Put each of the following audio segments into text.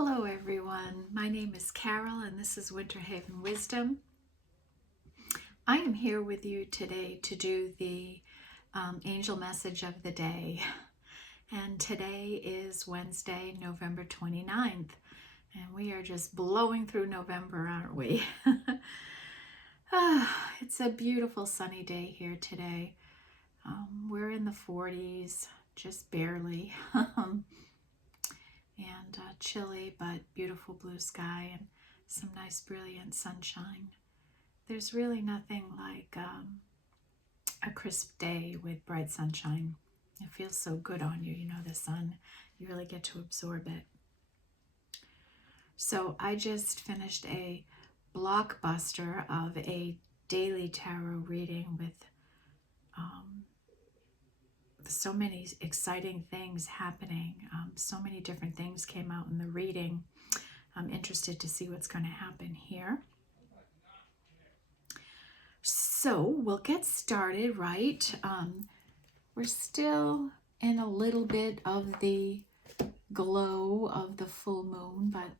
Hello everyone, my name is Carol and this is Winter Haven Wisdom. I am here with you today to do the angel message of the day. And today is Wednesday, November 29th. And we are just blowing through November, aren't we? It's a beautiful sunny day here today. We're in the 40s, just barely. And chilly but beautiful blue sky and some nice brilliant sunshine. There's really nothing like a crisp day with bright sunshine. It feels so good on you, the sun. You really get to absorb it. So I just finished a blockbuster of a daily tarot reading with so many exciting things happening. So many different things came out in the reading. I'm interested to see what's going to happen here. So we'll get started, right? We're still in a little bit of the glow of the full moon, but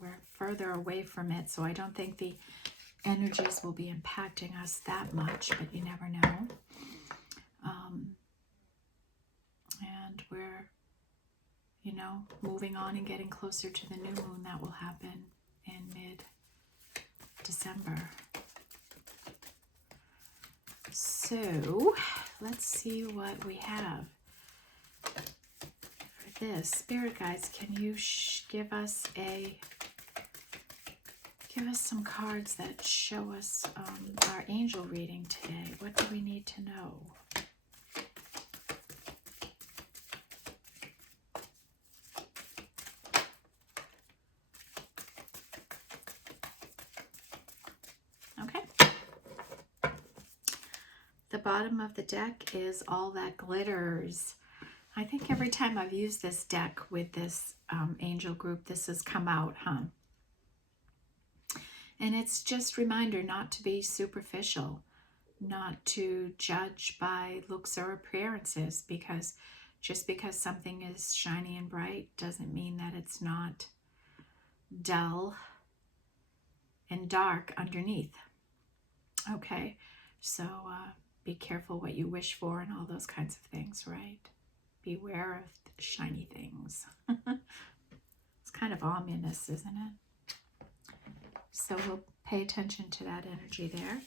we're further away from it, so I don't think the energies will be impacting us that much, but you never know. And we're moving on and getting closer to the new moon that will happen in mid-December. So let's see what we have for this. Spirit guides, can you give us some cards that show us our angel reading today? What do we need to know? The bottom of the deck is All That Glitters. I think every time I've used this deck with this angel group, this has come out, And it's just a reminder not to be superficial, not to judge by looks or appearances, because just because something is shiny and bright doesn't mean that it's not dull and dark underneath. Okay, so be careful what you wish for and all those kinds of things, right? Beware of the shiny things. It's kind of ominous, isn't it? So we'll pay attention to that energy there.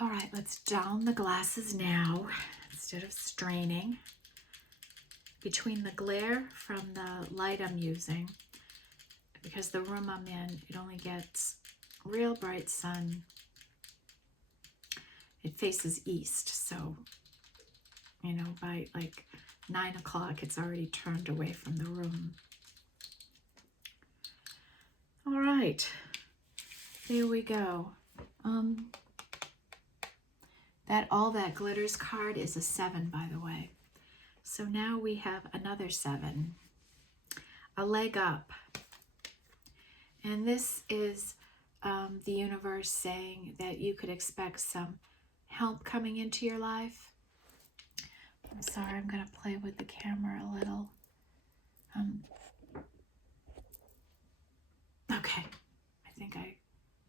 All right, let's down the glasses now instead of straining. Between the glare from the light I'm using, because the room I'm in, it only gets real bright sun. It faces east, so by like 9 o'clock it's already turned away from the room. All right, here we go. That All That Glitters card is a 7, by the way. So now we have another 7, a leg up. And this is the universe saying that you could expect some help coming into your life. I'm sorry, I'm going to play with the camera a little. Okay, I think I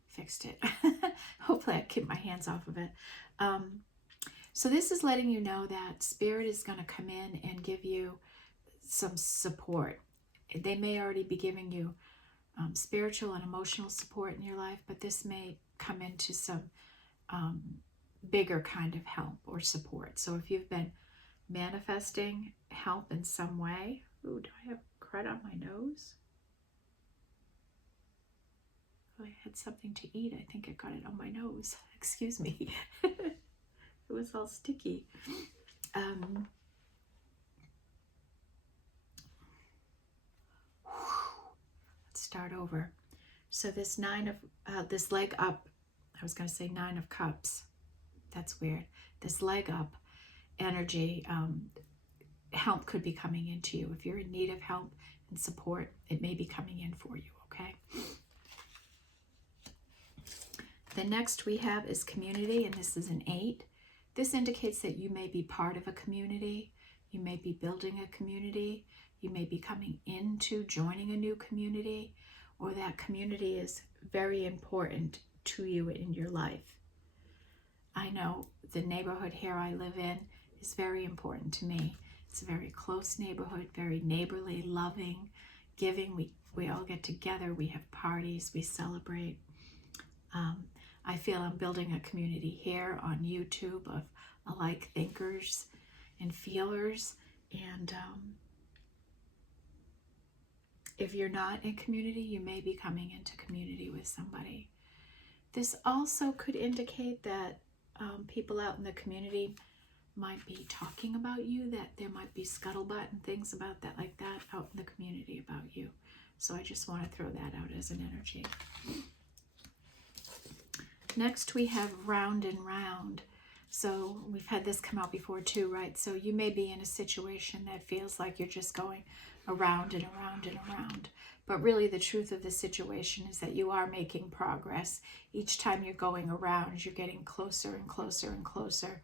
fixed it. Hopefully I keep my hands off of it. So this is letting you know that Spirit is going to come in and give you some support. They may already be giving you spiritual and emotional support in your life, but this may come into some bigger kind of help or support. So if you've been manifesting help in some way. Ooh, do I have crud on my nose? Oh, I had something to eat. I think I got it on my nose. Excuse me. It was all sticky. Let's start over. So this this leg up, I was going to say 9 of Cups. That's weird. This leg up energy, help could be coming into you. If you're in need of help and support, it may be coming in for you, okay? The next we have is community, and this is an 8. This indicates that you may be part of a community. You may be building a community. You may be coming into joining a new community, or that community is very important to you in your life. I know the neighborhood here I live in is very important to me. It's a very close neighborhood, very neighborly, loving, giving. We all get together, we have parties, we celebrate. I feel I'm building a community here on YouTube of alike thinkers and feelers. And if you're not in community, you may be coming into community with somebody. This also could indicate that people out in the community might be talking about you, that there might be scuttlebutt and things about that, like that, out in the community about you. So I just want to throw that out as an energy. Next we have round and round. So we've had this come out before too, right? So you may be in a situation that feels like you're just going around and around and around. But really the truth of the situation is that you are making progress. Each time you're going around, you're getting closer and closer and closer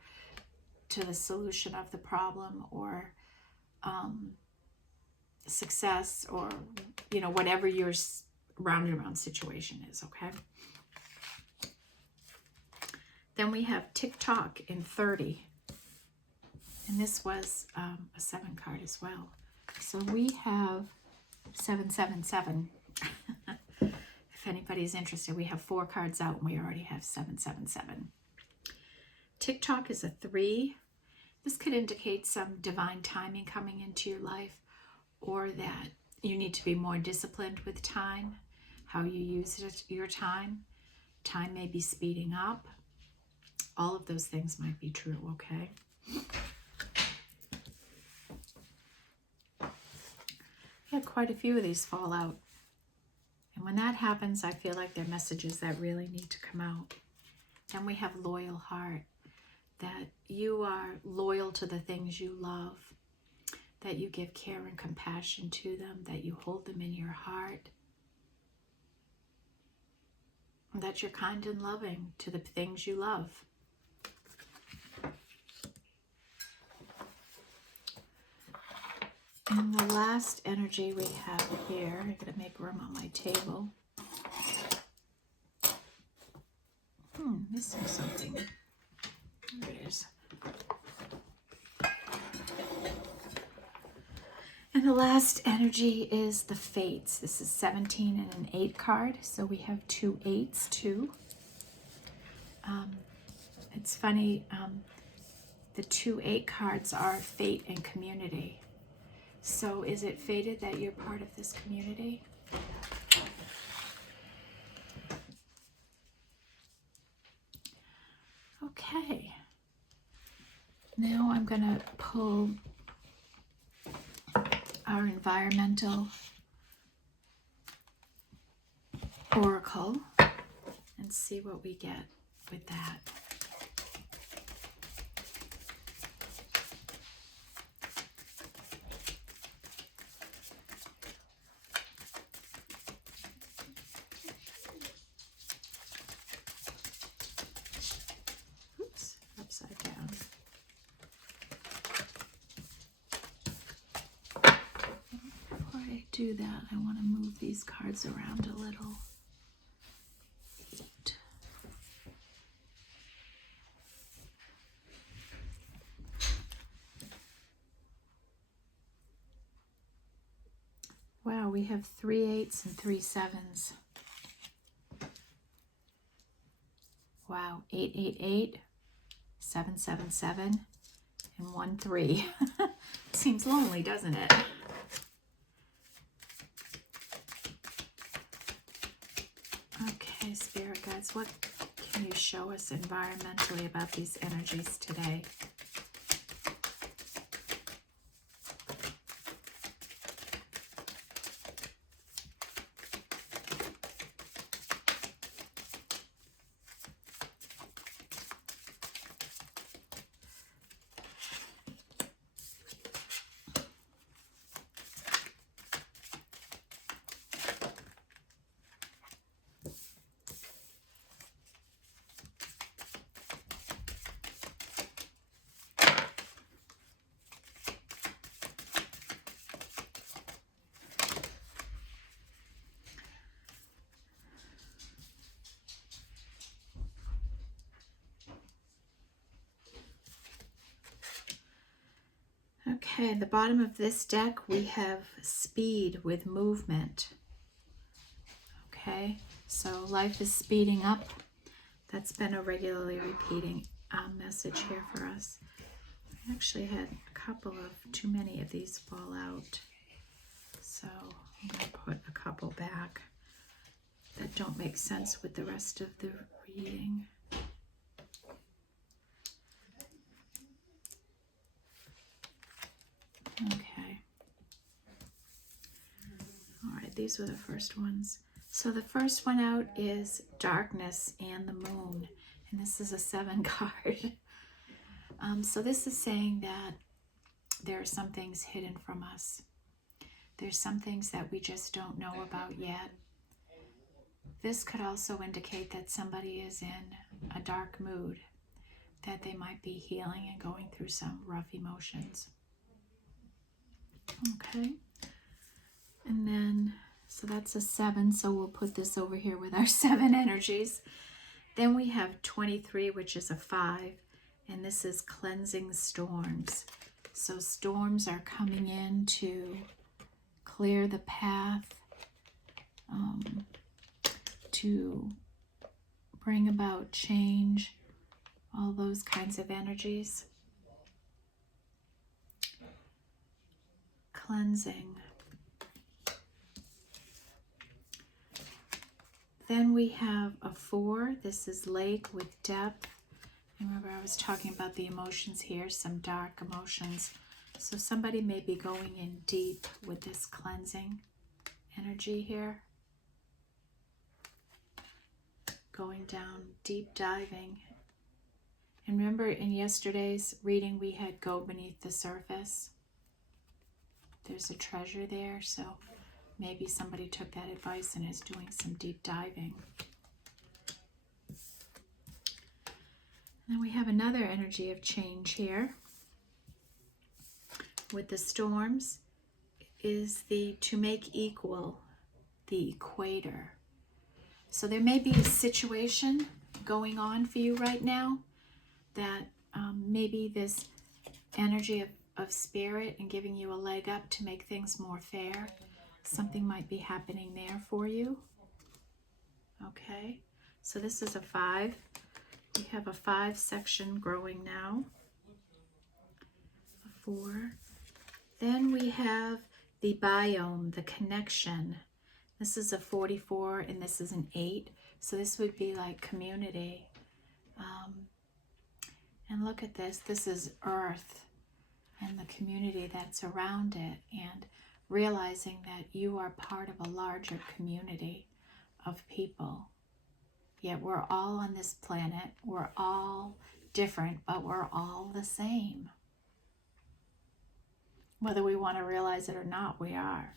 to the solution of the problem, or success, or, you know, whatever your round and round situation is, okay? Then we have TikTok in 30. And this was a 7 card as well. So we have 777. If anybody's interested, we have 4 cards out and we already have 777. TikTok is a 3. This could indicate some divine timing coming into your life, or that you need to be more disciplined with time, how you use your time. Time may be speeding up. All of those things might be true, okay? I had quite a few of these fall out. And when that happens, I feel like they're messages that really need to come out. Then we have loyal heart, that you are loyal to the things you love, that you give care and compassion to them, that you hold them in your heart, that you're kind and loving to the things you love. And the last energy we have here, I'm going to make room on my table. Missing something. There it is. And the last energy is the Fates. This is 17 and an 8 card. So we have 2 8s too. It's funny, the 2 8 cards are fate and community. So is it fated that you're part of this community? Okay. Now I'm going to pull our environmental oracle and see what we get with that. Oops, upside down. Before I do that, I want to move these cards around a little. Wow, we have 3 8s and 3 7s. Wow, 888, 777, and 1 3. Seems lonely, doesn't it? Okay, Spirit Guides, what can you show us environmentally about these energies today? Okay, at the bottom of this deck, we have speed with movement. Okay, so life is speeding up. That's been a regularly repeating message here for us. I actually had a couple of too many of these fall out. So I'm going to put a couple back that don't make sense with the rest of the reading. Okay. All right, these were the first ones. So the first one out is Darkness and the Moon, and this is a 7 card. So this is saying that there are some things hidden from us. There's some things that we just don't know about yet. This could also indicate that somebody is in a dark mood, that they might be healing and going through some rough emotions. Okay. And then, so that's a 7, so we'll put this over here with our 7 energies. Then we have 23, which is a 5, and this is cleansing storms. So storms are coming in to clear the path, to bring about change, all those kinds of energies. Cleansing. Then we have a 4. This is lake with depth. Remember, I was talking about the emotions here, some dark emotions. So somebody may be going in deep with this cleansing energy here. Going down, deep diving. And remember, in yesterday's reading, we had go beneath the surface. There's a treasure there, so maybe somebody took that advice and is doing some deep diving. And then we have another energy of change here. With the storms is the to make equal, the equator. So there may be a situation going on for you right now that maybe this energy of spirit and giving you a leg up to make things more fair. Something might be happening there for you. Okay, so this is a 5. We have a 5 section growing now. A 4. Then we have the biome, the connection. This is a 44 and this is an 8. So this would be like community. And look at this. This is Earth and the community that's around it. And realizing that you are part of a larger community of people. Yet we're all on this planet. We're all different, but we're all the same. Whether we want to realize it or not, we are.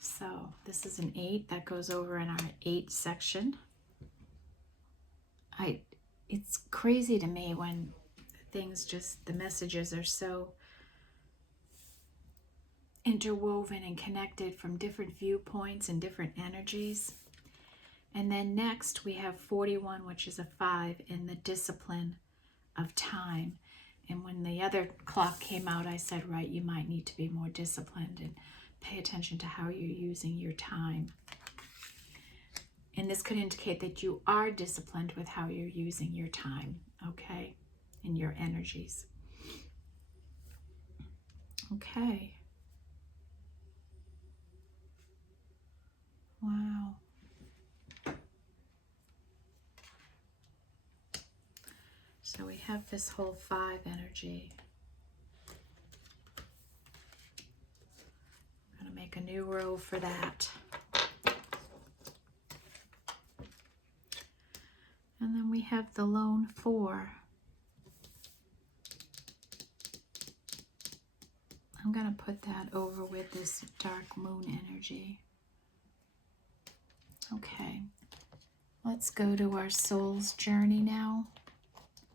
So this is an 8 that goes over in our 8 section. It's crazy to me when things just, the messages are so interwoven and connected from different viewpoints and different energies. And then next we have 41, which is a 5, in the discipline of time. And when the other clock came out, I said, right, you might need to be more disciplined and pay attention to how you're using your time. And this could indicate that you are disciplined with how you're using your time, okay, and your energies. Okay. Wow. So we have this whole 5 energy. I'm going to make a new row for that. And then we have the lone 4. I'm going to put that over with this dark moon energy. Okay, let's go to our soul's journey now.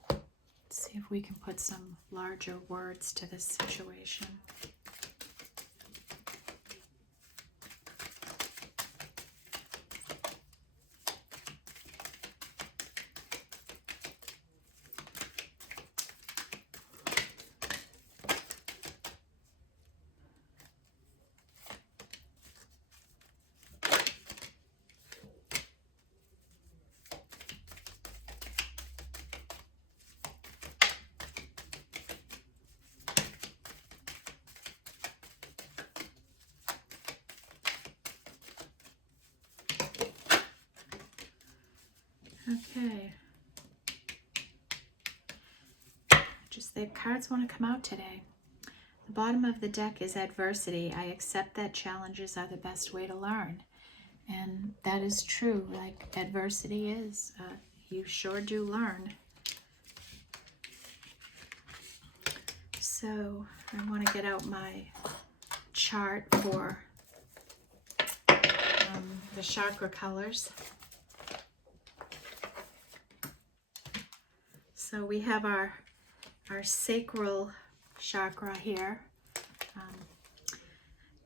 Let's see if we can put some larger words to this situation. Okay. Just the cards want to come out today. The bottom of the deck is adversity. I accept that challenges are the best way to learn. And that is true. Like adversity is. You sure do learn. So I want to get out my chart for the chakra colors. So we have our sacral chakra here.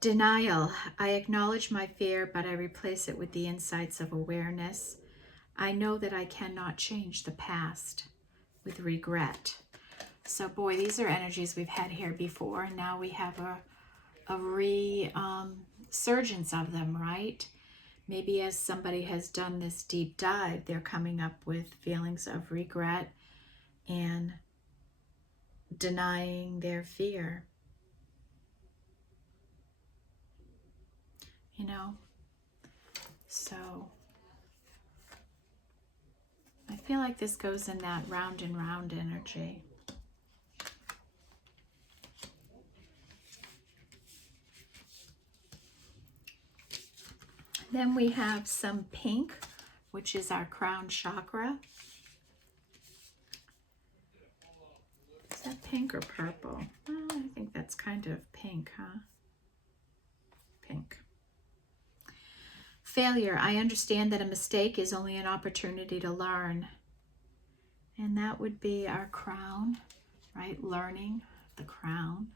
Denial. I acknowledge my fear, but I replace it with the insights of awareness. I know that I cannot change the past with regret. So boy, these are energies we've had here before, and now we have a resurgence of them, right? Maybe as somebody has done this deep dive, they're coming up with feelings of regret and denying their fear. You know? So I feel like this goes in that round and round energy. Then we have some pink, which is our crown chakra. Is that pink or purple? Well, I think that's kind of pink, huh? Pink. Failure. I understand that a mistake is only an opportunity to learn. And that would be our crown, right? Learning, the crown.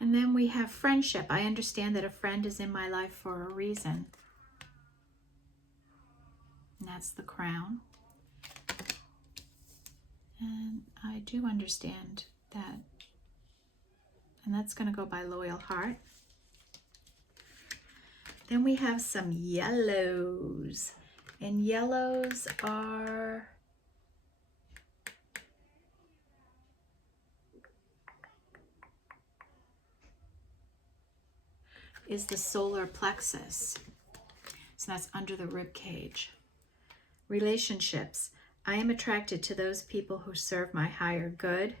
And then we have friendship. I understand that a friend is in my life for a reason. And that's the crown. And I do understand that. And that's going to go by Loyal Heart. Then we have some yellows. And yellows are... is the solar plexus. So that's under the rib cage. Relationships. I am attracted to those people who serve my higher good.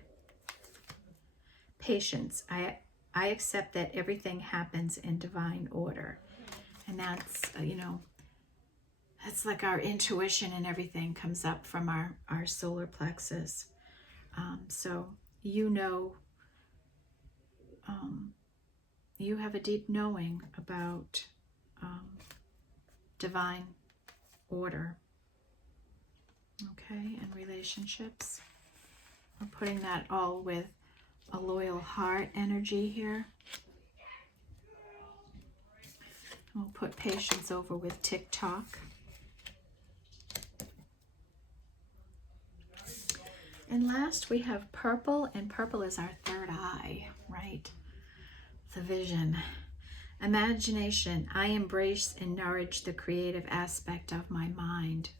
Patience. I accept that everything happens in divine order. And that's, you know, that's like our intuition and everything comes up from our solar plexus. So, you know, you have a deep knowing about divine order. Okay, and relationships. We're putting that all with a loyal heart energy here. We'll put patience over with TikTok. And last we have purple, and purple is our third eye, right? The vision. Imagination. I embrace and nourish the creative aspect of my mind.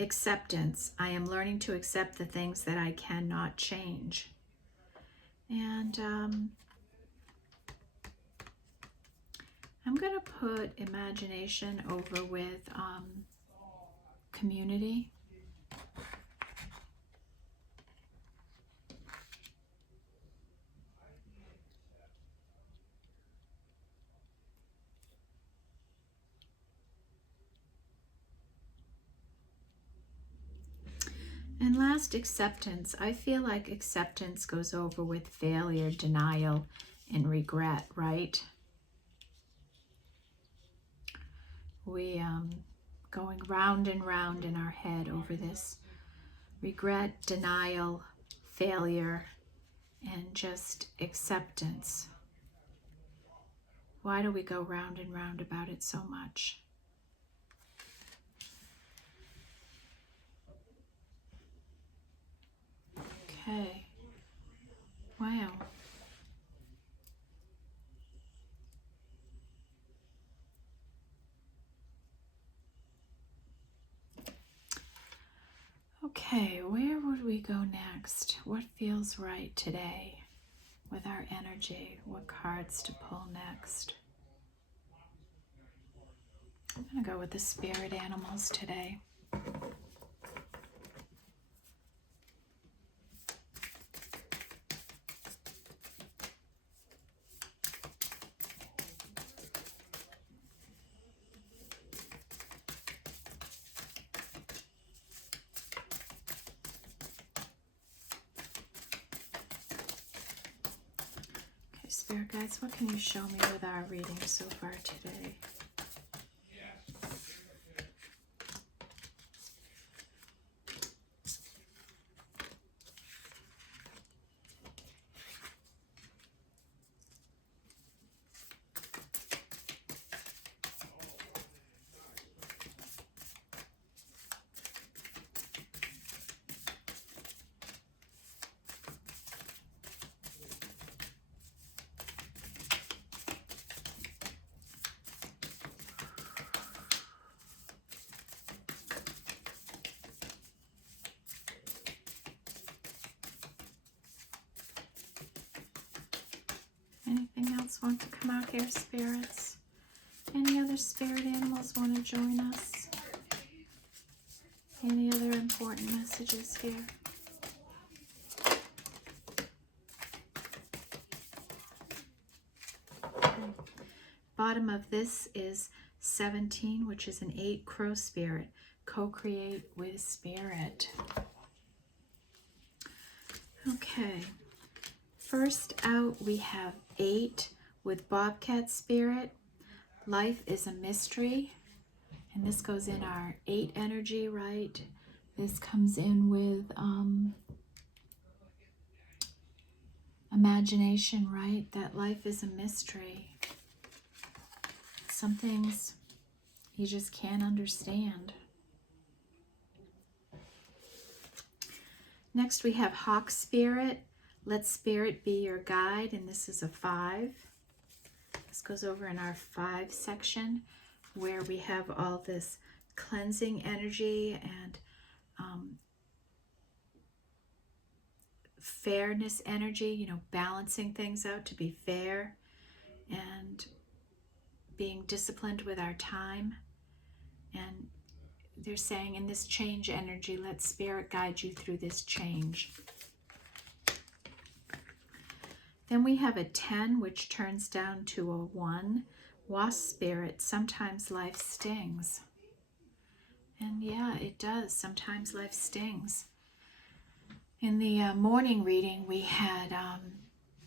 Acceptance. I am learning to accept the things that I cannot change. And I'm going to put imagination over with community. And last, acceptance. I feel like acceptance goes over with failure, denial, and regret, right? We going round and round in our head over this regret, denial, failure, and just acceptance. Why do we go round and round about it so much? Okay. Wow. Okay, where would we go next? What feels right today? with our energy. What cards to pull next? I'm going to go with the spirit animals today. Okay, Spirit Guides, what can you show me with our reading so far today? Anything else want to come out here, spirits? Any other spirit animals want to join us? Any other important messages here? Okay. Bottom of this is 17, which is an 8 crow spirit. Co-create with spirit. Okay. First out, we have 8 with Bobcat Spirit. Life is a mystery. And this goes in our 8 energy, right? This comes in with imagination, right? That life is a mystery. Some things you just can't understand. Next, we have Hawk Spirit. Let Spirit be your guide, and this is a 5. This goes over in our 5 section where we have all this cleansing energy and fairness energy, you know, balancing things out to be fair and being disciplined with our time. And they're saying in this change energy, let Spirit guide you through this change. Then we have a 10, which turns down to a 1. Wasp Spirit, sometimes life stings. And yeah, it does. Sometimes life stings. In the morning reading, we had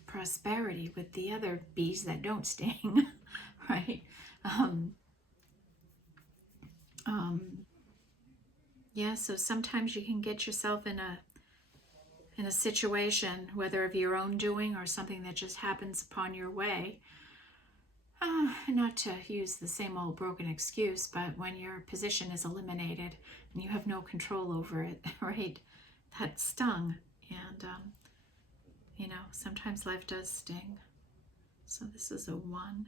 prosperity with the other bees that don't sting, right? Yeah, so sometimes you can get yourself in a situation, whether of your own doing or something that just happens upon your way. Not to use the same old broken excuse, but when your position is eliminated and you have no control over it, right? That stung. And, you know, sometimes life does sting. So this is a 1.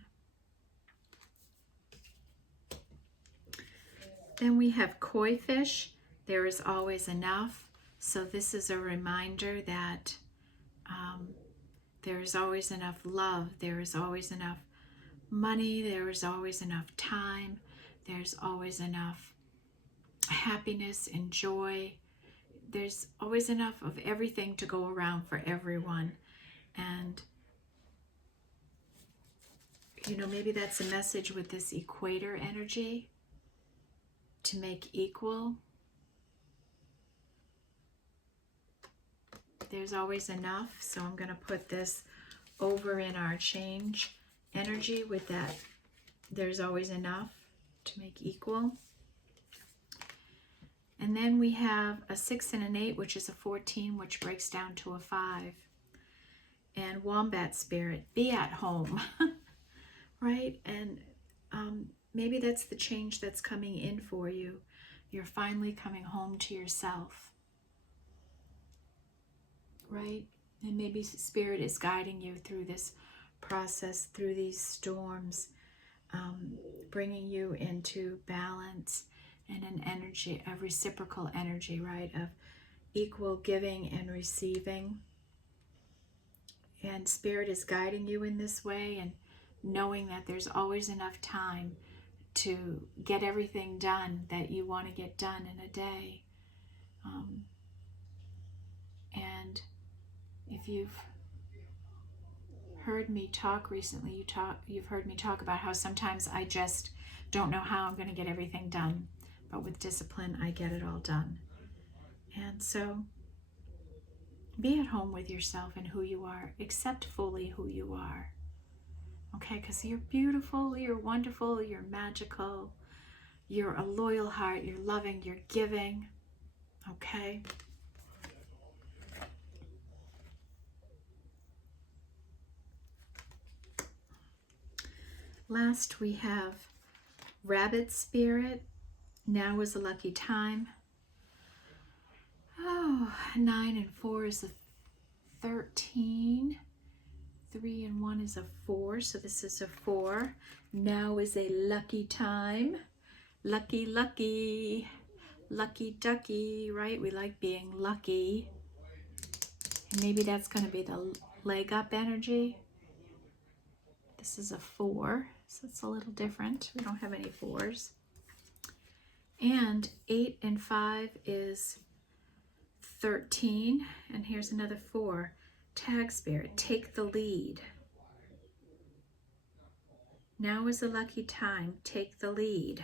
Then we have Koi Fish. There is always enough. So this is a reminder that there is always enough love. There is always enough money. There is always enough time. There's always enough happiness and joy. There's always enough of everything to go around for everyone. And, you know, maybe that's a message with this equator energy to make equal. There's always enough. So I'm going to put this over in our change energy with that. There's always enough to make equal. And then we have a 6 and an 8, which is a 14, which breaks down to a 5. And Wombat Spirit, be at home, right? And maybe that's the change that's coming in for you. You're finally coming home to yourself, right? And maybe Spirit is guiding you through this process, through these storms, bringing you into balance and an energy, a reciprocal energy, right, of equal giving and receiving. And Spirit is guiding you in this way, and knowing that there's always enough time to get everything done that you want to get done in a day. And if you've heard me talk recently, you've heard me talk about how sometimes I just don't know how I'm going to get everything done, but with discipline I get it all done. And so be at home with yourself and who you are. Accept fully who you are. Okay, because you're beautiful, you're wonderful, you're magical, you're a loyal heart, you're loving, you're giving. Okay? Last we have Rabbit Spirit. Now is a lucky time. Oh, 9 and 4 is a 13. 3 and 1 is a 4, so this is a 4. Now is a lucky time. Lucky, lucky, lucky ducky, right? We like being lucky. And maybe that's going to be the leg up energy. This is a 4, so it's a little different. We don't have any 4s. And 8 and 5 is 13. And here's another 4. Tag Spirit, take the lead. Now is a lucky time. Take the lead.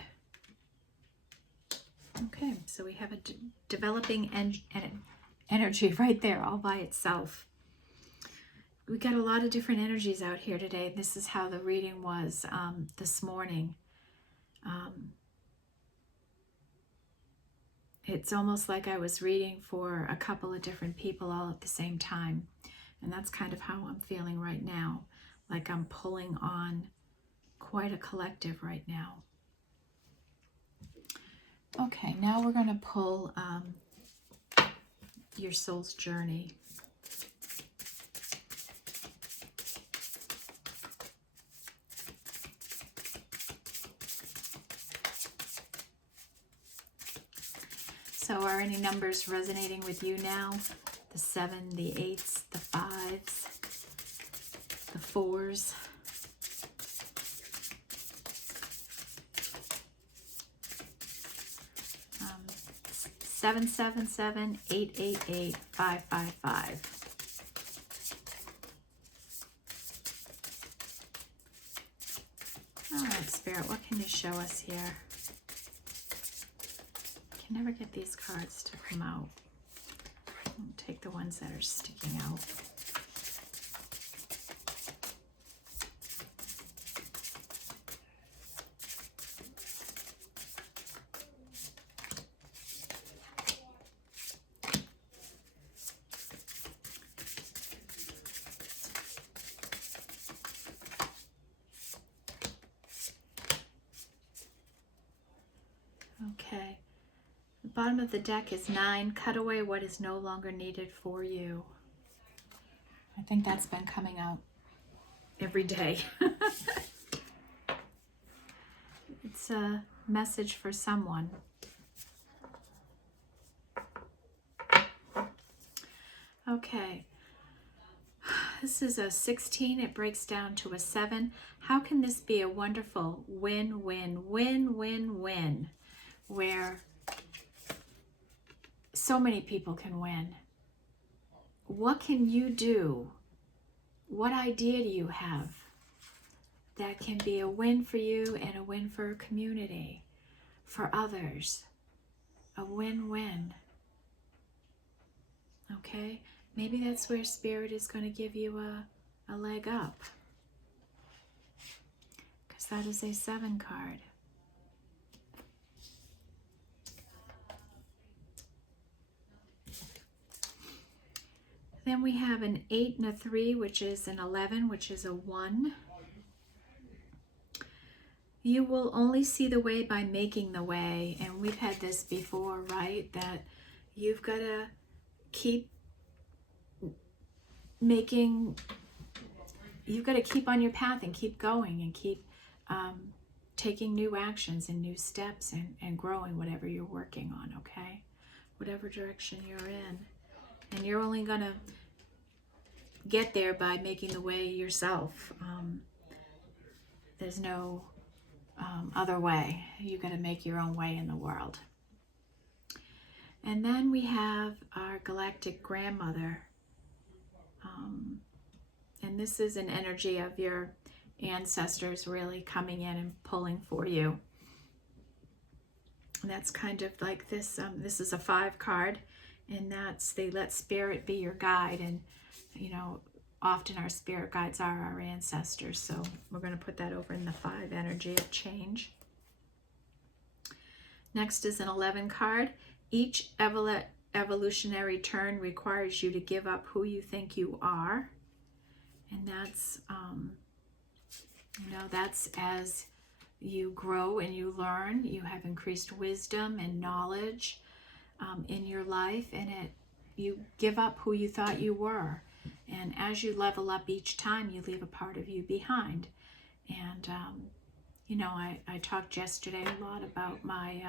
Okay, so we have a developing energy right there all by itself. We got a lot of different energies out here today. This is how the reading was this morning. It's almost like I was reading for a couple of different people all at the same time. And that's kind of how I'm feeling right now. Like I'm pulling on quite a collective right now. Okay, now we're going to pull your soul's journey. So are any numbers resonating with you now? The 7, the 8s, the 5s, the 4s. 777, 888, 555. All right, Spirit, what can you show us here? I can never get these cards to come out. I'll take the ones that are sticking out. Okay, the bottom of the deck is 9. Cut away what is no longer needed for you. I think that's been coming out every day. It's a message for someone. Okay, this is a 16. It breaks down to a 7. How can this be a wonderful win-win-win-win-win? Where so many people can win. What can you do? What idea do you have that can be a win for you and a win for a community, for others? A win-win. Okay? Maybe that's where Spirit is going to give you a leg up. Because that is a 7 card. Then we have an 8 and a 3, which is an 11, which is a 1. You will only see the way by making the way. And we've had this before, right? That you've got to keep on your path and keep going and keep taking new actions and new steps and growing whatever you're working on, okay? Whatever direction you're in. And you're only going to get there by making the way yourself. There's no other way. You got to make your own way in the world. And then we have our galactic grandmother. And this is an energy of your ancestors really coming in and pulling for you. And that's kind of like this. This is a 5 card, and that's they let spirit be your guide. And, you know, often our spirit guides are our ancestors. So we're going to put that over in the 5 energy of change. Next is an 11 card. Each evolutionary turn requires you to give up who you think you are. And that's, you know, that's as you grow and you learn, you have increased wisdom and knowledge in your life, and you give up who you thought you were. And as you level up each time, you leave a part of you behind. And, you know, I talked yesterday a lot about my,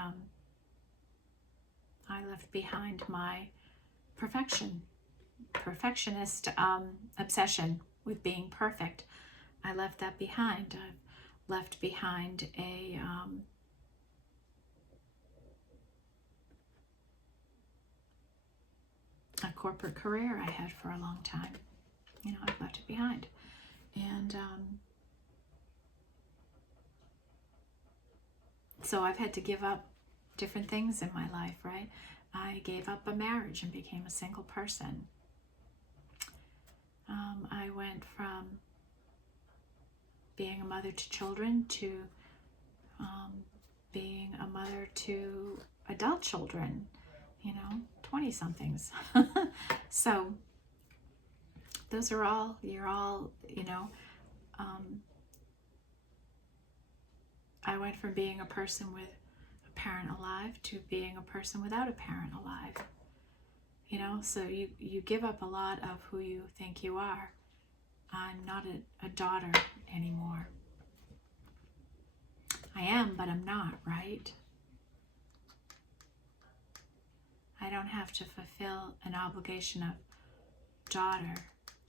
I left behind my perfectionist obsession with being perfect. I left that behind. I've left behind a corporate career I had for a long time. You know, I've left it behind. And so I've had to give up different things in my life, right? I gave up a marriage and became a single person. I went from being a mother to children to being a mother to adult children, you know, 20-somethings. So those are all, you're all, you know, I went from being a person with a parent alive to being a person without a parent alive. You know, so you give up a lot of who you think you are. I'm not a daughter anymore. I am, but I'm not, right? I don't have to fulfill an obligation of daughter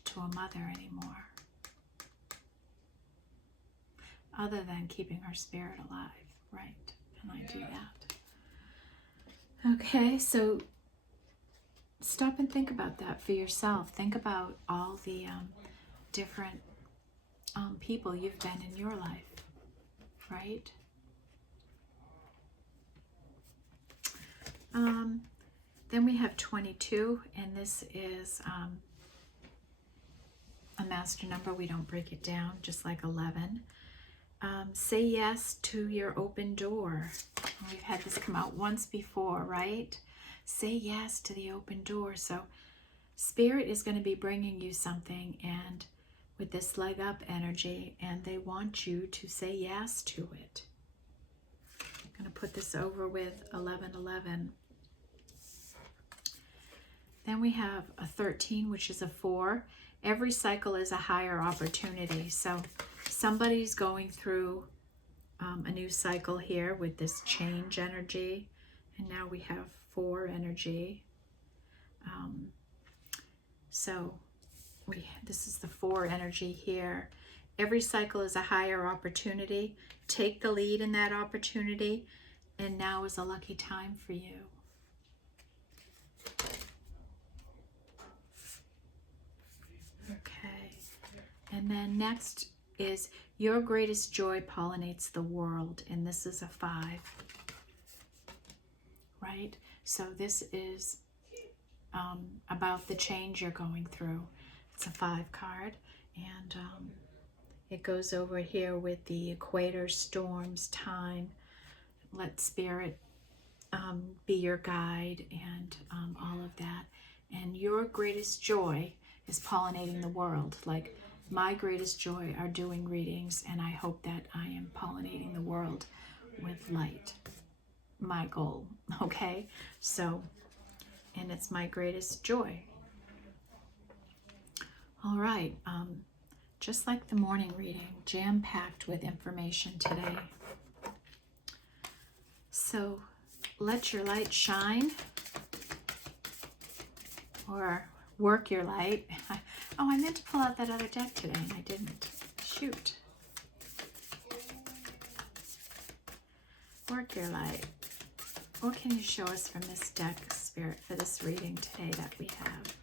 to a mother anymore, other than keeping her spirit alive, right? And I do that. Okay, so stop and think about that for yourself. Think about all the different people you've been in your life, right? Then we have 22, and this is a master number. We don't break it down, just like 11. Say yes to your open door. We've had this come out once before, right? Say yes to the open door. So Spirit is going to be bringing you something, and with this leg up energy, and they want you to say yes to it. I'm going to put this over with 1111. Then we have a 13, which is a 4. Every cycle is a higher opportunity. So somebody's going through a new cycle here with this change energy. And now we have 4 energy. So this is the 4 energy here. Every cycle is a higher opportunity. Take the lead in that opportunity. And now is a lucky time for you. Okay. And then next is your greatest joy pollinates the world. And this is a 5. Right? So this is about the change you're going through. It's a 5 card. And it goes over here with the equator, storms, time. Let Spirit be your guide, and all of that. And your greatest joy is pollinating the world. Like my greatest joy are doing readings, and I hope that I am pollinating the world with light. My goal, okay? So, and it's my greatest joy. All right, just like the morning reading, jam-packed with information today. So let your light shine, or work your light. Oh, I meant to pull out that other deck today and I didn't. Shoot. Work your light. What can you show us from this deck, Spirit, for this reading today that we have?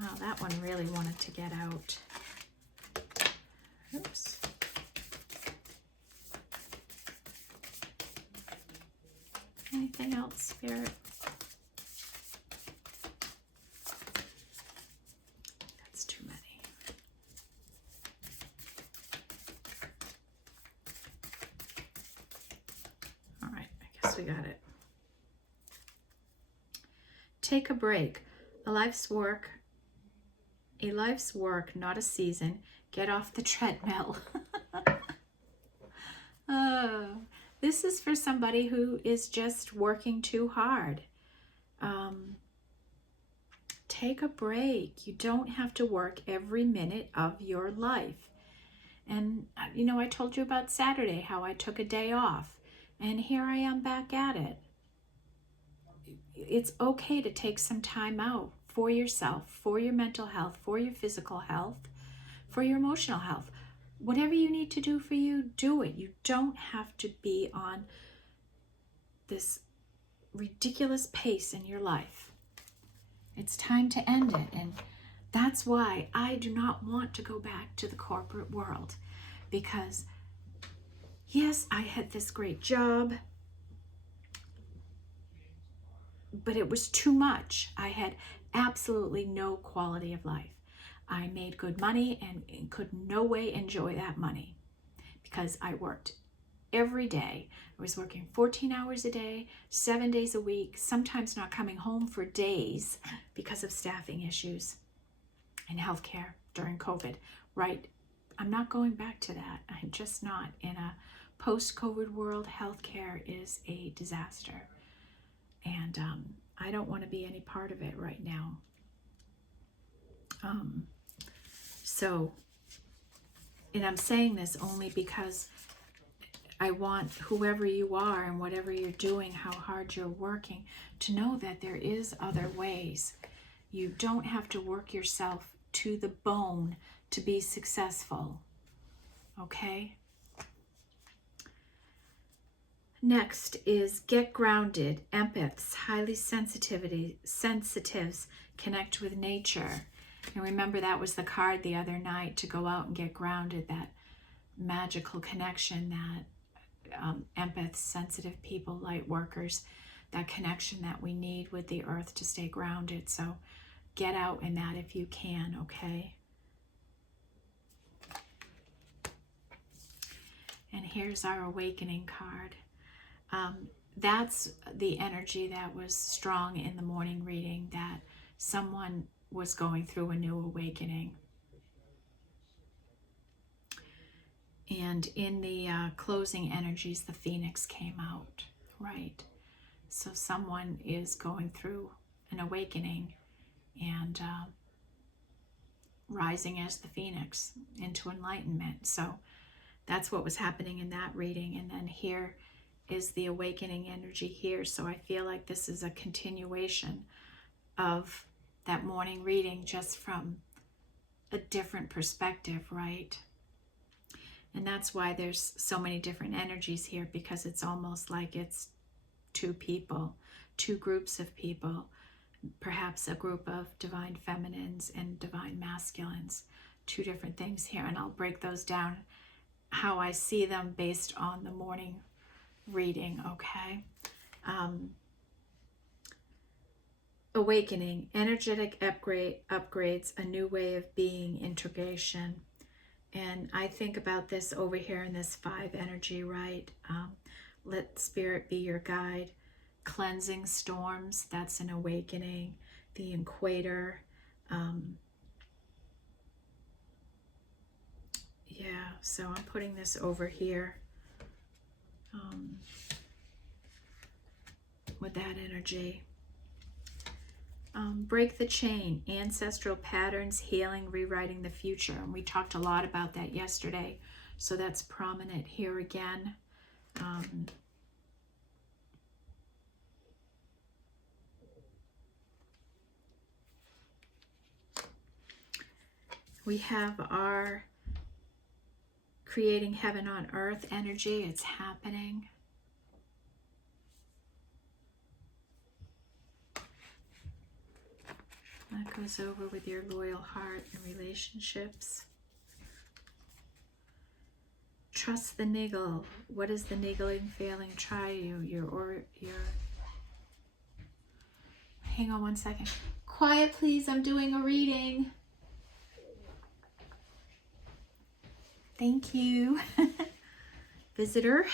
Wow, that one really wanted to get out. Oops. Anything else, Spirit? That's too many. All right, I guess we got it. Take a break. A life's work, not a season. Get off the treadmill. Oh, this is for somebody who is just working too hard. Take a break. You don't have to work every minute of your life. And, you know, I told you about Saturday, how I took a day off. And here I am back at it. It's okay to take some time out for yourself, for your mental health, for your physical health, for your emotional health. Whatever you need to do for you, do it. You don't have to be on this ridiculous pace in your life. It's time to end it. And that's why I do not want to go back to the corporate world. Because, yes, I had this great job, but it was too much. I had absolutely no quality of life. I made good money and could no way enjoy that money because I worked every day. I was working 14 hours a day, 7 days a week, sometimes not coming home for days because of staffing issues and healthcare during COVID, right? I'm not going back to that. I'm just not. In a post-COVID world, healthcare is a disaster. And I don't want to be any part of it right now. And I'm saying this only because I want whoever you are and whatever you're doing, how hard you're working, to know that there is other ways. You don't have to work yourself to the bone to be successful. Okay? Next is get grounded. Empaths, highly sensitives, connect with nature. And remember, that was the card the other night, to go out and get grounded, that magical connection that empaths, sensitive people, light workers, that connection that we need with the earth to stay grounded. So get out in that if you can, okay? And here's our awakening card. That's the energy that was strong in the morning reading, that someone was going through a new awakening. And in the closing energies, the Phoenix came out, right? So someone is going through an awakening and rising as the Phoenix into enlightenment. So that's what was happening in that reading. And then here is the awakening energy here. So I feel like this is a continuation of that morning reading, just from a different perspective, right? And that's why there's so many different energies here, because it's almost like it's two people, two groups of people, perhaps a group of divine feminines and divine masculines, two different things here. And I'll break those down how I see them based on the morning reading, okay? Awakening, energetic upgrades, a new way of being, integration. And I think about this over here in this 5 energy, right? Let spirit be your guide. Cleansing storms, that's an awakening. The equator. Yeah, so I'm putting this over here with that energy. Break the chain, ancestral patterns, healing, rewriting the future. And we talked a lot about that yesterday, so that's prominent here again. We have our creating heaven on earth energy. It's happening. That goes over with your loyal heart and relationships. Trust the niggle. What is the niggling failing? Try you. Your hang on one second. Quiet, please. I'm doing a reading. Thank you. Visitor.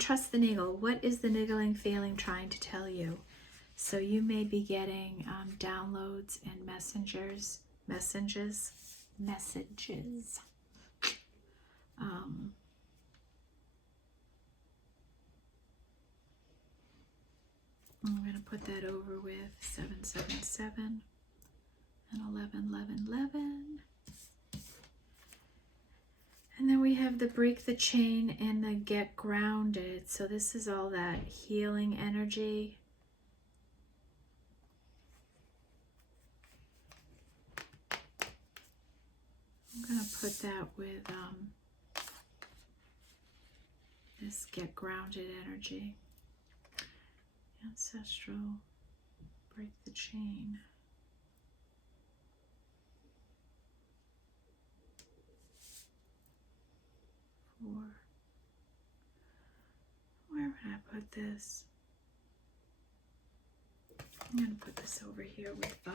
Trust the niggle. What is the niggling failing trying to tell you? So you may be getting downloads and messages. I'm going to put that over with 777 and 111111. And then we have the break the chain and the get grounded. So this is all that healing energy. I'm going to put that with this get grounded energy. Ancestral, break the chain. Where would I put this? I'm going to put this over here with 5.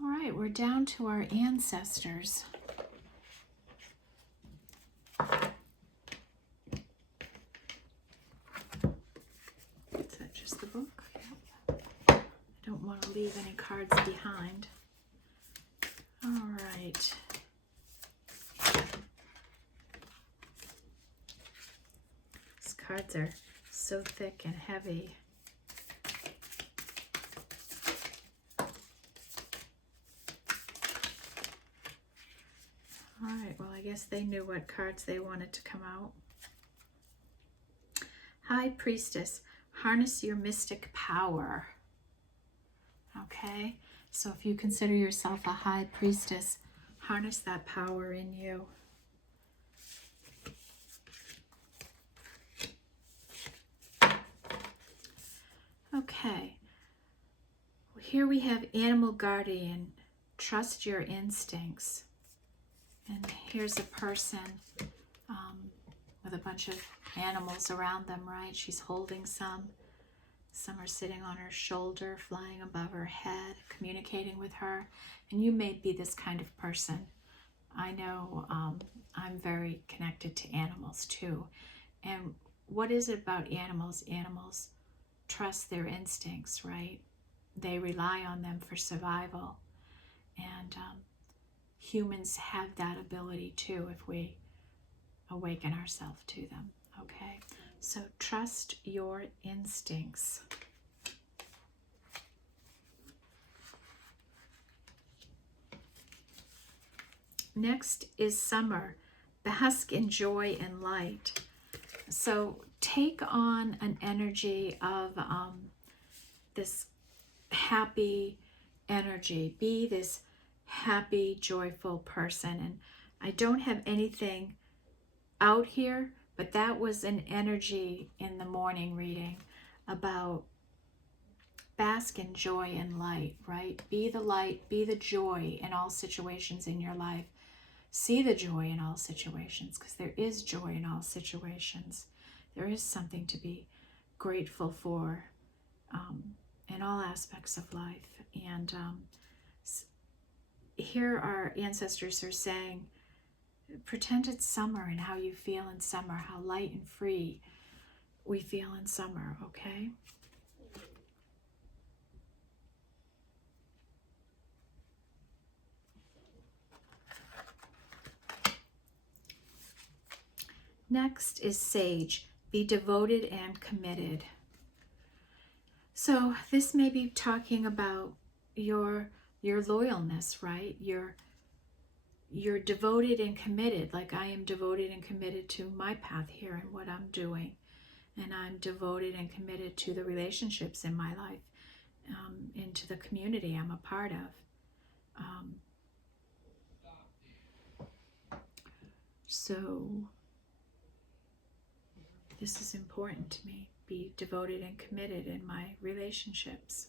All right, we're down to our ancestors. Is that just the book? Yep. I don't want to leave any cards behind. All right. These cards are so thick and heavy. All right, well, I guess they knew what cards they wanted to come out. High Priestess, harness your mystic power. Okay, so if you consider yourself a High Priestess, harness that power in you. Okay, here we have Animal Guardian, trust your instincts. And here's a person with a bunch of animals around them, right? She's holding some. Some are sitting on her shoulder, flying above her head, communicating with her. And you may be this kind of person. I know I'm very connected to animals too. And what is it about animals? Animals trust their instincts, right? They rely on them for survival. And humans have that ability too if we awaken ourselves to them. Okay, so trust your instincts. Next is summer. Bask in joy and light. So take on an energy of this happy energy. Be this happy, joyful person. And I don't have anything out here, but that was an energy in the morning reading about bask in joy and light, right? Be the light, be the joy in all situations in your life. See the joy in all situations, because there is joy in all situations. There is something to be grateful for in all aspects of life. And here our ancestors are saying, pretend it's summer and how you feel in summer, how light and free we feel in summer, okay? Next is Sage. Be devoted and committed. So this may be talking about your loyalness, right? You're devoted and committed, like I am devoted and committed to my path here and what I'm doing. And I'm devoted and committed to the relationships in my life, and to the community I'm a part of. So this is important to me. Be devoted and committed in my relationships.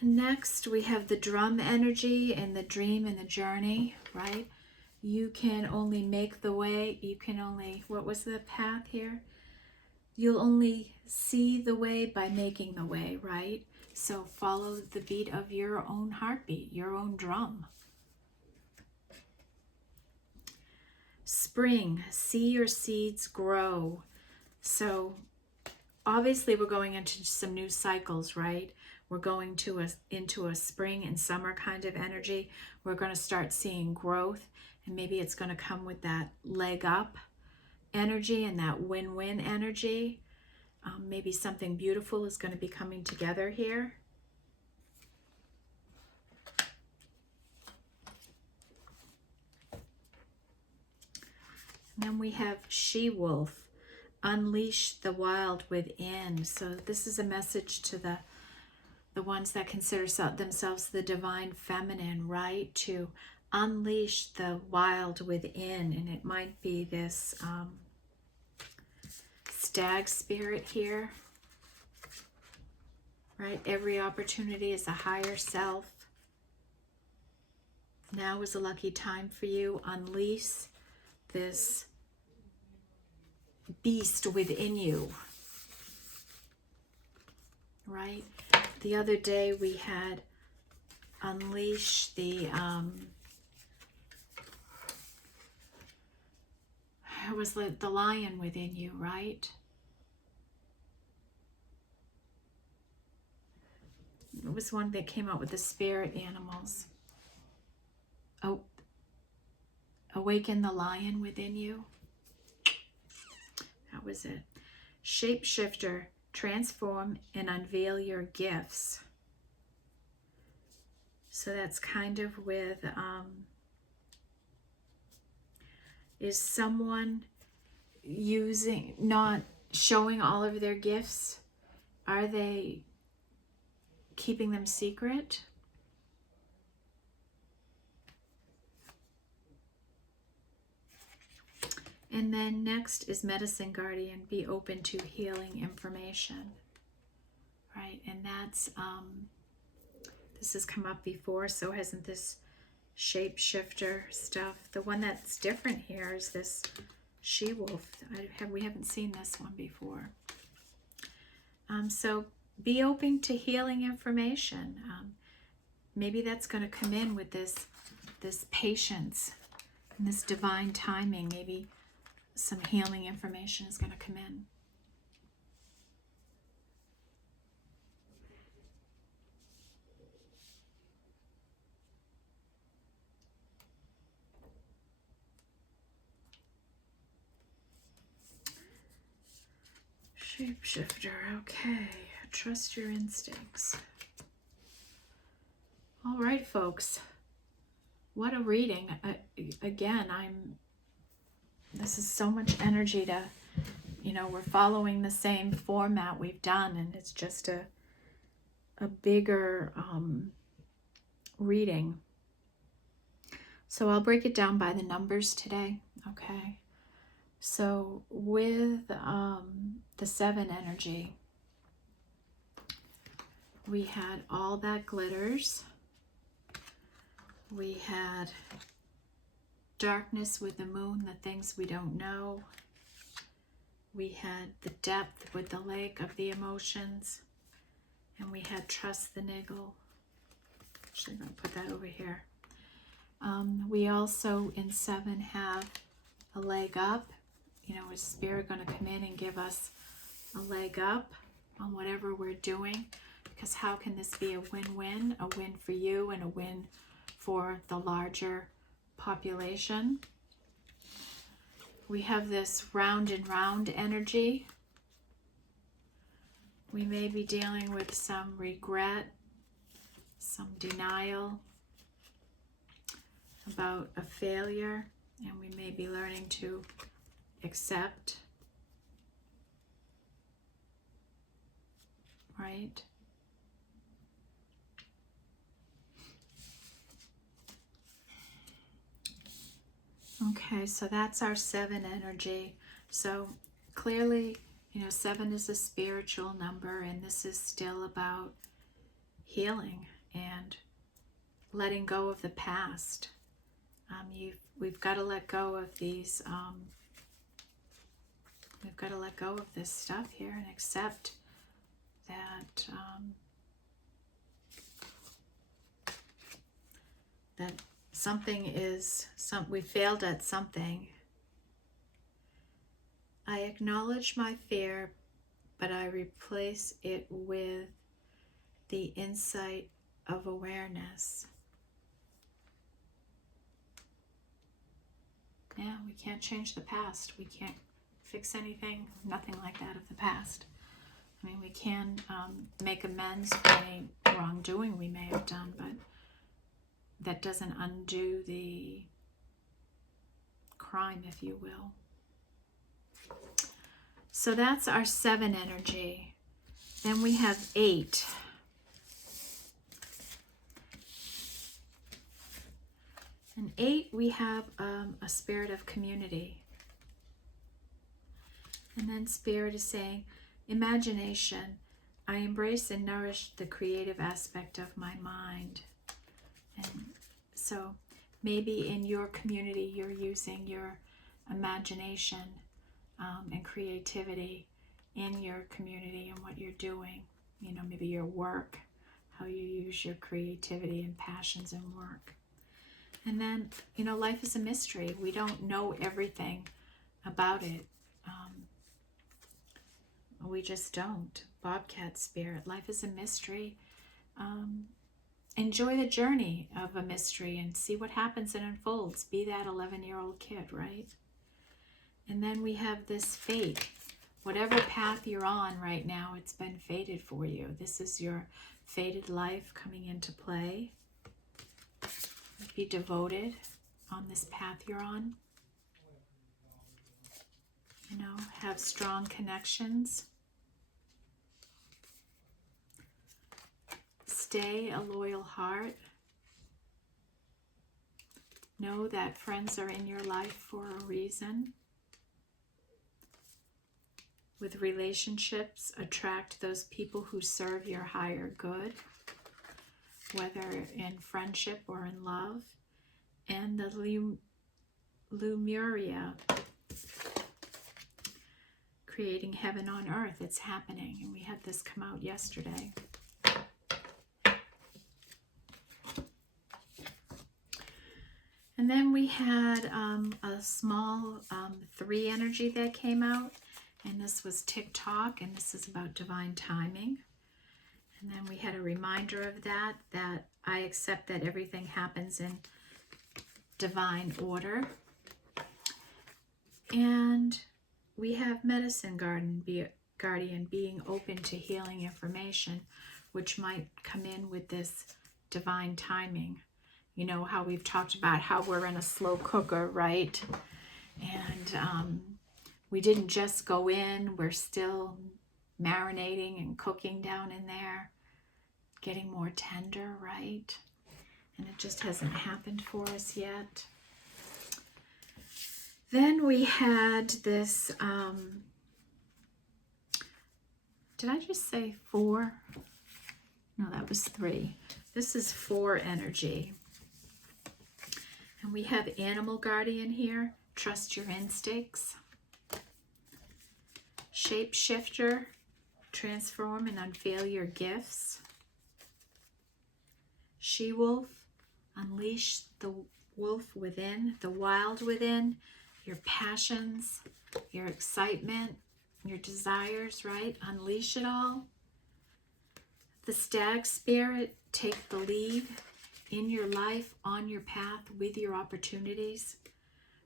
Next, we have the drum energy and the dream and the journey, right? You can only make the way. You can only, what was the path here? You'll only see the way by making the way, right? So follow the beat of your own heartbeat, your own drum. Spring, see your seeds grow. So obviously we're going into some new cycles, right? We're going into a spring and summer kind of energy. We're going to start seeing growth, and maybe it's going to come with that leg up energy and that win-win energy. Maybe something beautiful is going to be coming together here. And then we have She-Wolf, unleash the wild within. So this is a message to the ones that consider themselves the divine feminine, right? To unleash the wild within. And it might be this stag spirit here, right? Every opportunity is a higher self. Now is a lucky time for you. Unleash this beast within you, right? The other day we had unleash the it was the lion within you, right? It was one that came out with the spirit animals. Oh, awaken the lion within you. That was it. Shapeshifter, transform and unveil your gifts. So that's kind of with, is someone not showing all of their gifts? Are they keeping them secret? And then next is Medicine Guardian, be open to healing information, right? And that's, this has come up before, so hasn't this shapeshifter stuff. The one that's different here is this She-Wolf. We haven't seen this one before. So be open to healing information. Maybe that's going to come in with this patience and this divine timing. Maybe some healing information is going to come in. Shapeshifter, okay. Trust your instincts. All right, folks. What a reading. Again, this is so much energy to, we're following the same format we've done, and it's just a bigger reading. So I'll break it down by the numbers today, okay? So with the 7 energy, we had all that glitters. We had darkness with the moon, the things we don't know. We had the depth with the lake of the emotions. And we had trust the niggle. Actually, I'm going to put that over here. We also, in 7, have a leg up. Is Spirit going to come in and give us a leg up on whatever we're doing? Because how can this be a win-win? A win for you and a win for the larger population. We have this round and round energy. We may be dealing with some regret, some denial about a failure, and we may be learning to accept, right? Okay, so that's our 7 energy. So clearly, 7 is a spiritual number, and this is still about healing and letting go of the past. We've got to let go of these. We've got to let go of this stuff here and accept that that we failed at something. I acknowledge my fear, but I replace it with the insight of awareness. Yeah, we can't change the past. We can't fix anything, nothing like that of the past. I mean, we can make amends for any wrongdoing we may have done, but that doesn't undo the crime, if you will. So that's our 7 energy. Then we have 8. And 8, we have a spirit of community. And then Spirit is saying, imagination. I embrace and nourish the creative aspect of my mind. And so maybe in your community, you're using your imagination and creativity in your community and what you're doing. Maybe your work, how you use your creativity and passions in work. And then, life is a mystery. We don't know everything about it. We just don't. Bobcat Spirit, life is a mystery. Enjoy the journey of a mystery and see what happens and unfolds. Be that 11-year-old kid, right? And then we have this fate. Whatever path you're on right now, it's been fated for you. This is your fated life coming into play. Be devoted on this path you're on. Have strong connections. Stay a loyal heart. Know that friends are in your life for a reason. With relationships, attract those people who serve your higher good, whether in friendship or in love. And the Lemuria, creating heaven on earth, it's happening. And we had this come out yesterday. And then we had a small 3 energy that came out. And this was TikTok, and this is about divine timing. And then we had a reminder of that I accept that everything happens in divine order. And we have Medicine Guardian being open to healing information, which might come in with this divine timing. How we've talked about how we're in a slow cooker, right? And we didn't just go in, we're still marinating and cooking down in there, getting more tender, right? And it just hasn't happened for us yet. Then we had this, did I just say 4? No, that was 3. This is 4 energy. And we have Animal Guardian here, trust your instincts. Shapeshifter, transform and unveil your gifts. She-wolf, unleash the wolf within, the wild within, your passions, your excitement, your desires, right? Unleash it all. The Stag Spirit, take the lead in your life, on your path, with your opportunities.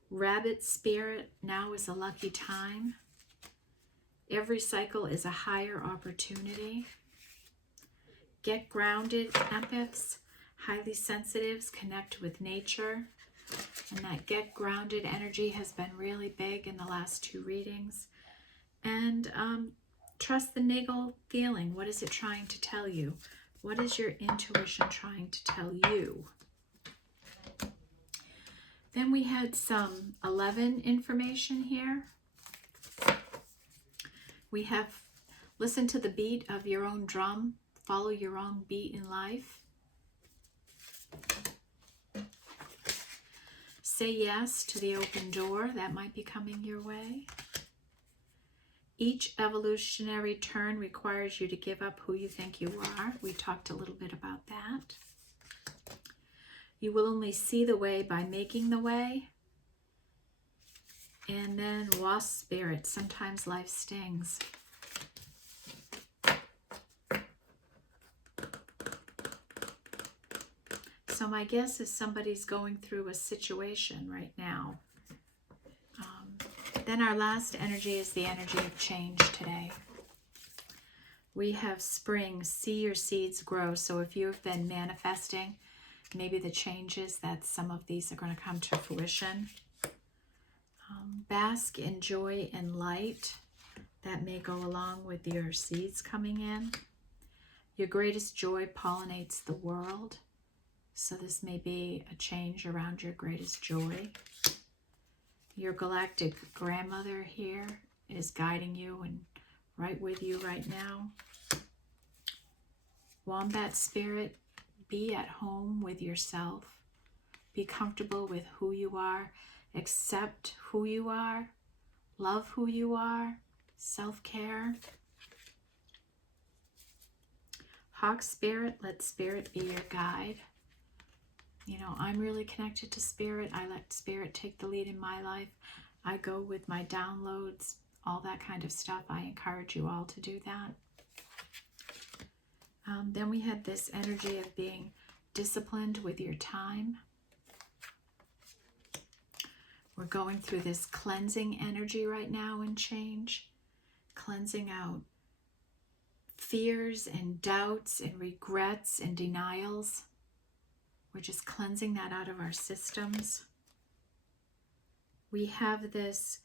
Rabbit Spirit, now is a lucky time. Every cycle is a higher opportunity. Get grounded, empaths, highly sensitives, connect with nature. And that get grounded energy has been really big in the last 2 readings. And trust the niggle feeling. What is it trying to tell you? What is your intuition trying to tell you? Then we had some 11 information here. We have listen to the beat of your own drum, follow your own beat in life. Say yes to the open door that might be coming your way. Each evolutionary turn requires you to give up who you think you are. We talked a little bit about that. You will only see the way by making the way. And then wasp spirit, sometimes life stings. So my guess is somebody's going through a situation right now. Then our last energy is the energy of change today. We have spring, see your seeds grow. So if you've been manifesting, maybe the changes that some of these are going to come to fruition. Bask in joy and light. That may go along with your seeds coming in. Your greatest joy pollinates the world. So this may be a change around your greatest joy. Your galactic grandmother here is guiding you and right with you right now. Wombat spirit, be at home with yourself. Be comfortable with who you are. Accept who you are. Love who you are. Self-care. Hawk spirit, let spirit be your guide. You know, I'm really connected to spirit. I let spirit take the lead in my life. I go with my downloads, all that kind of stuff. I encourage you all to do that. Then we had this energy of being disciplined with your time. We're going through this cleansing energy right now in change. Cleansing out fears and doubts and regrets and denials. We're just cleansing that out of our systems. We have this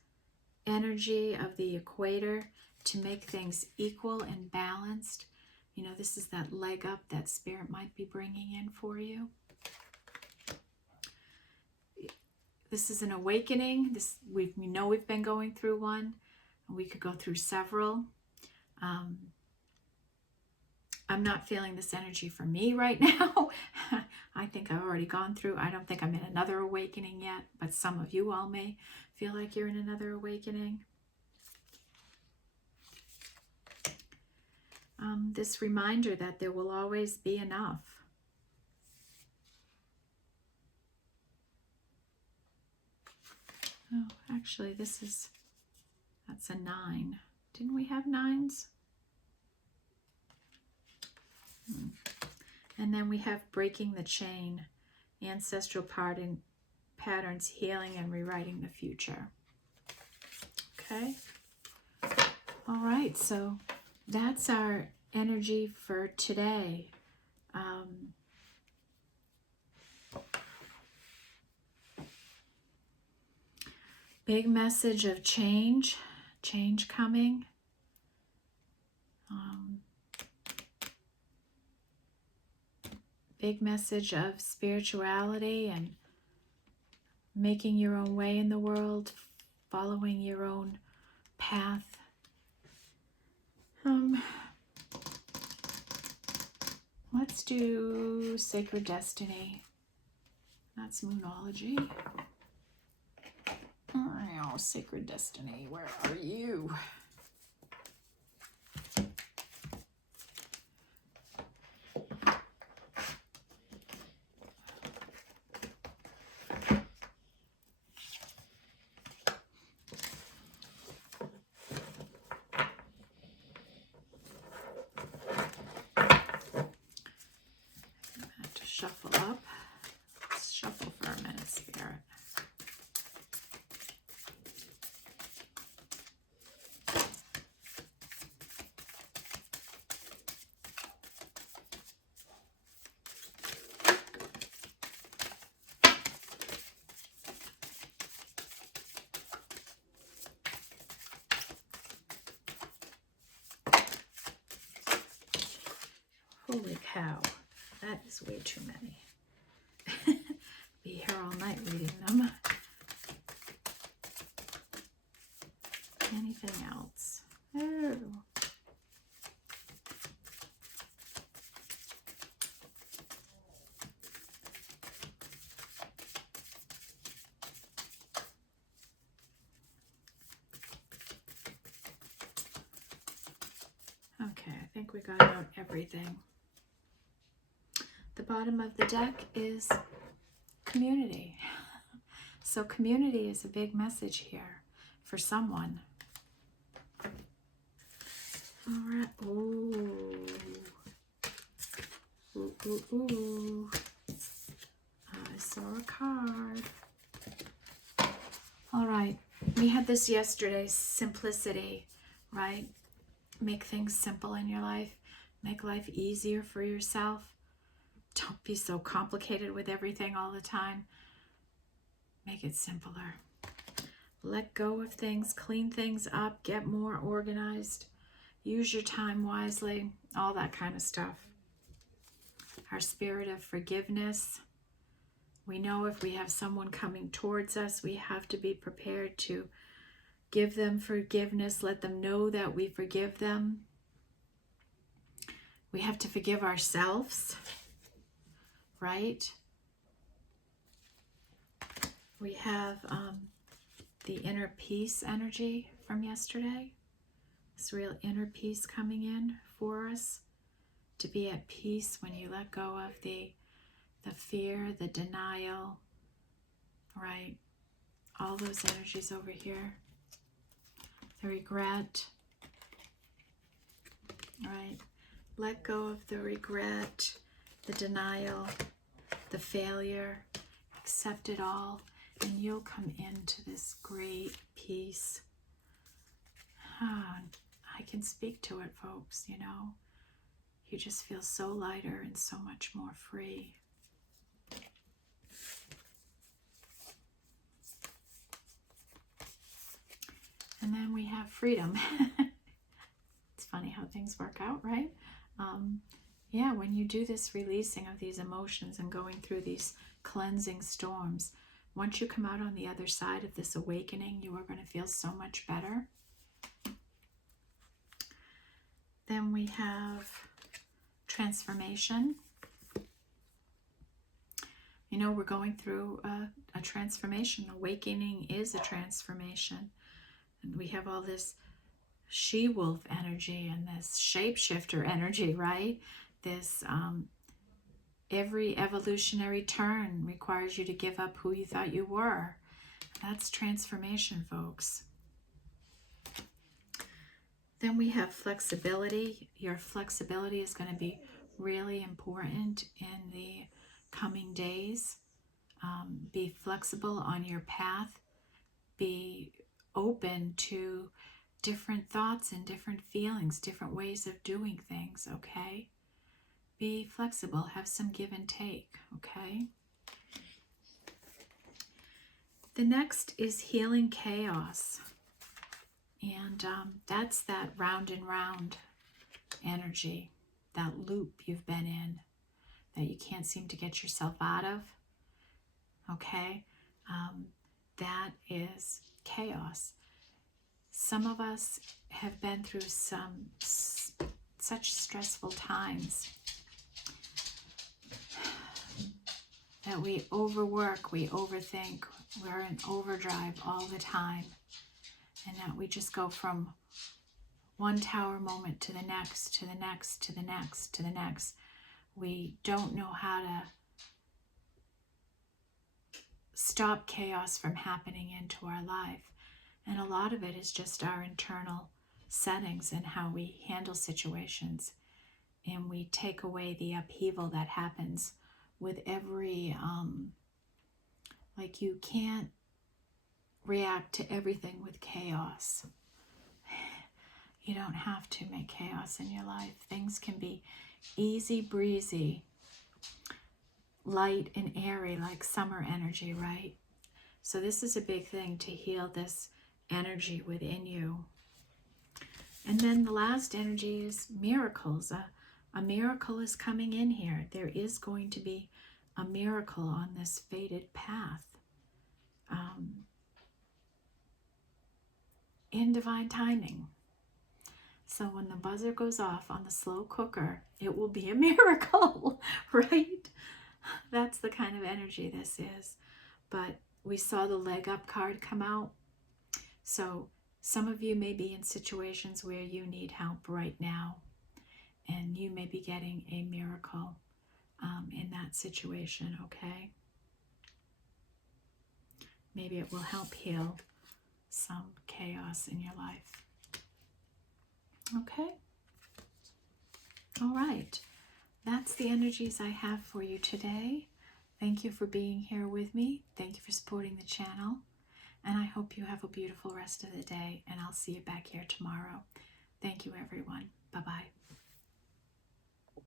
energy of the equator to make things equal and balanced. You know, this is that leg up that spirit might be bringing in for you. This is an awakening. We know we've been going through one. We could go through several. I'm not feeling this energy for me right now. I think I've already gone through. I don't think I'm in another awakening yet, but some of you all may feel like you're in another awakening. This reminder that there will always be enough. Oh, actually, that's a 9. Didn't we have 9s? And then we have breaking the chain, ancestral patterns, healing and rewriting the future. Okay. All right. So that's our energy for today. Big message of change coming. Big message of spirituality and making your own way in the world, following your own path. Let's do Sacred Destiny. That's Moonology. Oh, Sacred Destiny, where are you? Shuffle up. Let's shuffle for a minute, Spirit. Holy cow. That is way too many. Be here all night reading them. think we got out everything. The bottom of the deck is community. So community is a big message here for someone. All right. Ooh. Ooh, ooh, ooh. I saw a card. All right. We had this yesterday, simplicity, right? Make things simple in your life. Make life easier for yourself. Don't be so complicated with everything all the time. Make it simpler. Let go of things, clean things up, get more organized, use your time wisely, all that kind of stuff. Our spirit of forgiveness. We know if we have someone coming towards us, we have to be prepared to give them forgiveness, let them know that we forgive them. We have to forgive ourselves, right? We have the inner peace energy from yesterday. This real inner peace coming in for us. To be at peace when you let go of the fear, the denial, right? All those energies over here. The regret, right? Let go of the regret, the denial, the failure. Accept it all, and you'll come into this great peace. I can speak to it, folks, you know. You just feel so lighter and so much more free. And then we have freedom. It's funny how things work out, right? Yeah, when you do this releasing of these emotions and going through these cleansing storms, once you come out on the other side of this awakening, you are going to feel so much better. Then we have transformation. You know, we're going through a transformation. Awakening is a transformation. And we have all this she-wolf energy and this shapeshifter energy, right? This every evolutionary turn requires you to give up who you thought you were. That's transformation, folks. Then we have flexibility. Your flexibility is going to be really important in the coming days. Be flexible on your path. Be open to different thoughts and different feelings, different ways of doing things, okay? Be flexible. Have some give and take, okay? The next is healing chaos. And that's that round and round energy, that loop you've been in that you can't seem to get yourself out of, okay? That is chaos. Some of us have been through such stressful times that we overwork, we overthink, we're in overdrive all the time, and that we just go from one tower moment to the next, to the next, to the next, to the next. We don't know how to stop chaos from happening into our life. And a lot of it is just our internal settings and how we handle situations. And we take away the upheaval that happens with every, like you can't react to everything with chaos. You don't have to make chaos in your life. Things can be easy breezy, light and airy like summer energy, right? So this is a big thing to heal this energy within you. And then the last energy is miracles. A miracle is coming in here. There is going to be a miracle on this fated path. In divine timing. So when the buzzer goes off on the slow cooker, it will be a miracle, right? That's the kind of energy this is. But we saw the leg up card come out. So some of you may be in situations where you need help right now. and you may be getting a miracle in that situation, okay? Maybe it will help heal some chaos in your life. Okay? All right. That's the energies I have for you today. Thank you for being here with me. Thank you for supporting the channel. And I hope you have a beautiful rest of the day. And I'll see you back here tomorrow. Thank you, everyone. Bye-bye.